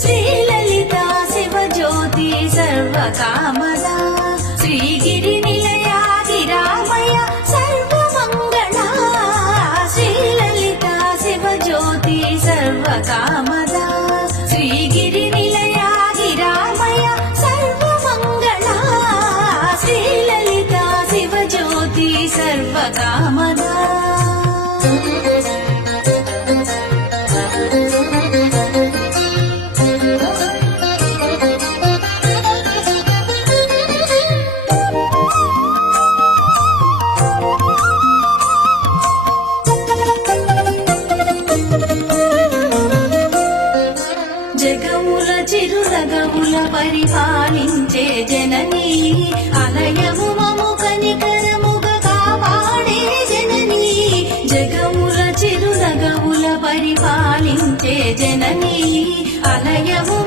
శ్రీలలితా శివజ్యోతి సర్వకామదా శ్రీగిరి నిలయాదిరామయ సర్వమంగళా శ్రీలలితా శివజ్యోతి సర్వకామదా శ్రీగిరి నిలయాదిరామయ సర్వమంగళా శ్రీలలితా శివజ్యోతి సర్వకామదా జగముల చిరునగముల పరిపాలించే జననీ అలయము మము కనికరముగా కాపాడే జననీ జగముల చిరునగముల పరిపాలించే జననీ అలయము